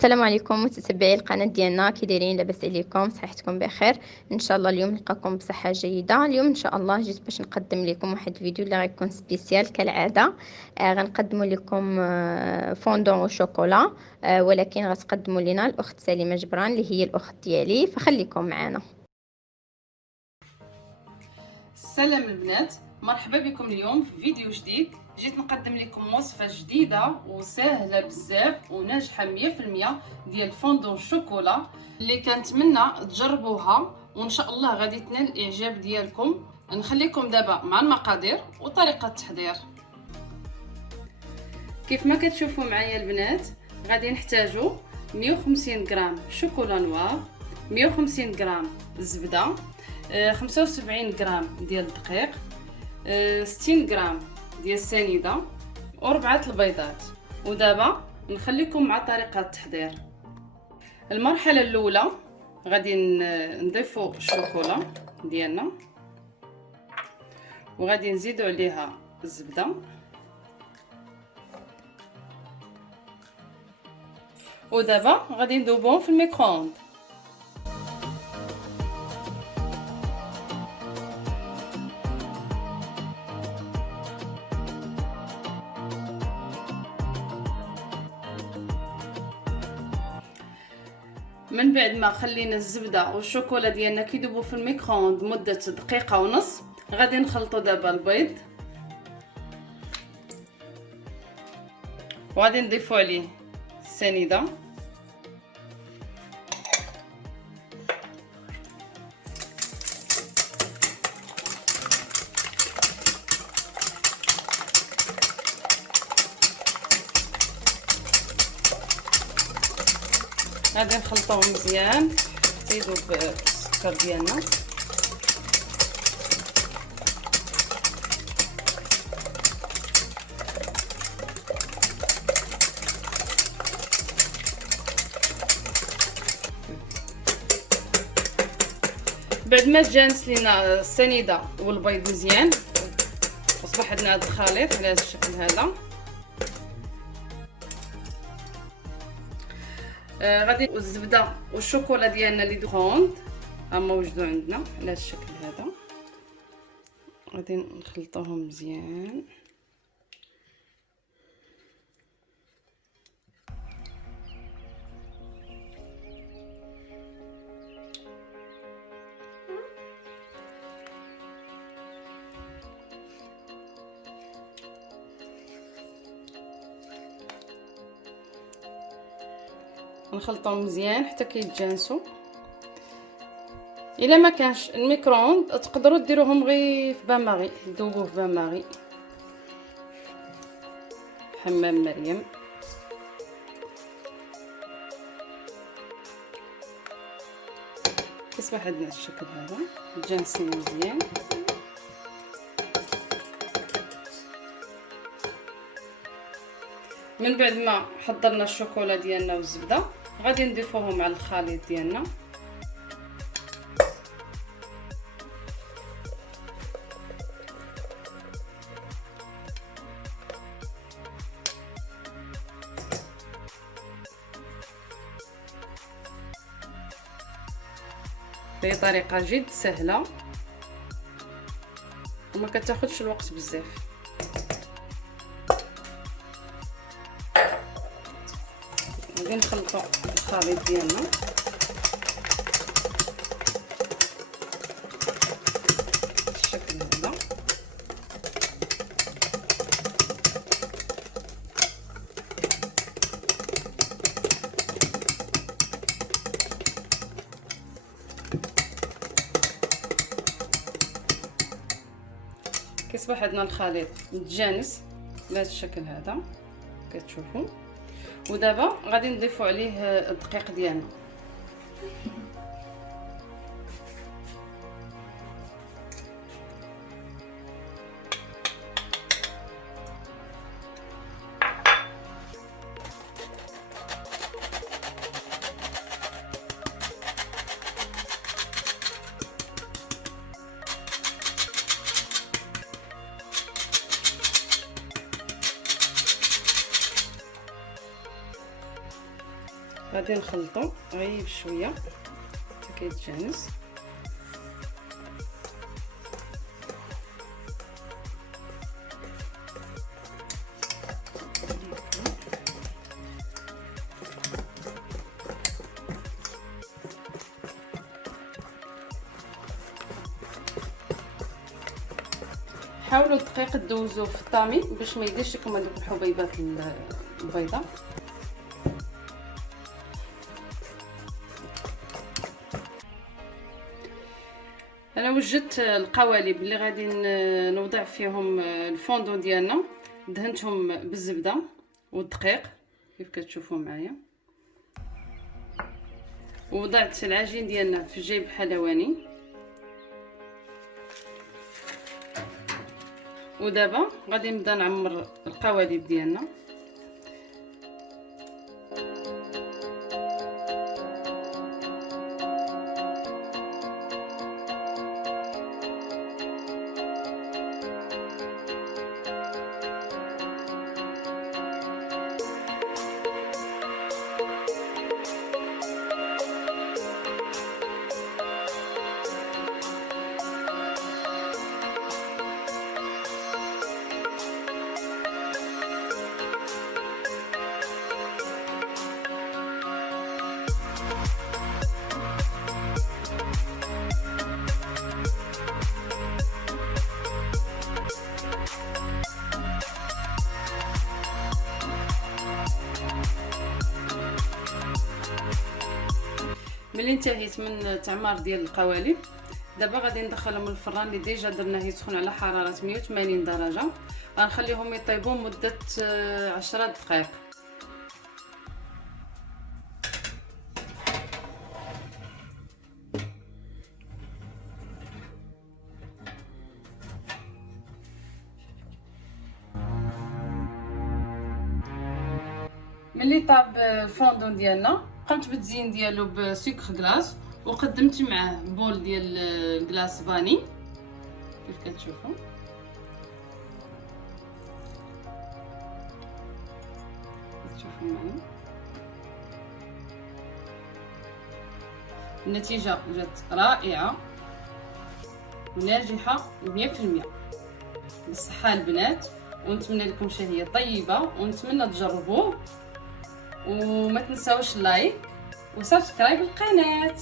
السلام عليكم متتبعي القناة ديالنا، كي دايرين؟ لاباس عليكم؟ صحتكم بخير ان شاء الله. اليوم نلقاكم بصحة جيدة. اليوم ان شاء الله جيت باش نقدم لكم واحد الفيديو اللي غيكون سبيسيال كالعادة. غنقدموا لكم فوندون وشوكولا، ولكن غتقدموا لنا الاخت سليمة جبران اللي هي الاخت ديالي، فخليكم معنا. سلام البنات، مرحبا بكم اليوم في فيديو جديد. جيت نقدم لكم وصفة جديدة وسهلة بزاف وناجحة 100% ديال الفوندون شوكولا اللي كنتمنى تجربوها، وان شاء الله غادي تنال الاعجاب ديالكم. نخليكم دابا مع المقادير وطريقة التحضير. كيف ما كتشوفوا معايا البنات، غادي نحتاجو 150 غرام شوكولا نوار، 150 غرام زبدة، 75 غرام ديال الدقيق، 60 غرام ديال السنيده، و4 البيضات. ودابا نخليكم مع طريقه التحضير. المرحله الاولى غادي نضيفوا الشوكولا ديالنا، وغادي نزيدوا عليها الزبده، ودابا غادي نذوبوهم في الميكرووند. من بعد ما خلينا الزبده والشوكولا ديالنا كيذوبوا في الميكرووند مده دقيقه ونص، غادي نخلطوا دابا البيض، وغادي نضيفوا عليه السنيده، غادي نخلطوهم مزيان حتى يذوب السكر ديالنا. بعد ما تجانس لينا السنيده والبيض مزيان، اصبح عندنا هذا الخليط على هذا الشكل هذا. غادي الزبده والشوكولا ديالنا لي دغوند هما وجدوا عندنا على هذا الشكل هذا، غادي نخلطوهم مزيان. نخلطهم مزيان حتى كيتجانسوا. الا ما كانش الميكرووند تقدروا ديروهم غير في بان ماغي، تذوبوه في بان ماغي، حمام مريم. كيصبح عندنا الشكل هذا متجانسين مزيان. من بعد ما حضرنا الشوكولا ديالنا والزبده، غادي نضيفوهم على الخليط ديالنا. هي طريقه جد سهله وما كتاخذش الوقت بزاف. غادي نخلطوا الخليط ديالنا بالشكل هذا. كيصبح عندنا الخليط متجانس بهذا الشكل هذا كتشوفوا. ودابا غادي نضيفوا عليه الدقيق ديالنا. غادي نخلطو غير بشويه حتى كيتجانس. حاولوا الدقيق دوزوه في الطامي باش ما يديرش لكم هذوك الحبيبات البيضاء. انا وجدت القوالب اللي غادي نوضع فيهم الفوندون ديالنا، دهنتهم بالزبده والدقيق كيف كتشوفوا معايا، ووضعت العجين ديالنا في جيب حلواني. ودابا غادي نبدا نعمر القوالب ديالنا. ملي انتهيت من تعمار ديال القوالب، دابا غادي ندخلهم للفران اللي ديجا درناه يسخن على حراره 180 درجه. غنخليهم يطيبوا مده 10 دقائق. ملي طاب الفوندون ديالنا، قمت بالتزيين ديالو بسكر غلاس، وقدمت معاه بول ديال كلاص فاني كيف كتشوفوا. معايا النتيجه جات رائعه وناجحه 100%. بالصحه البنات، ونتمنى لكم شهيه طيبه، ونتمنى تجربوه، وما تنساوش لايك وسبسكرايب القناه.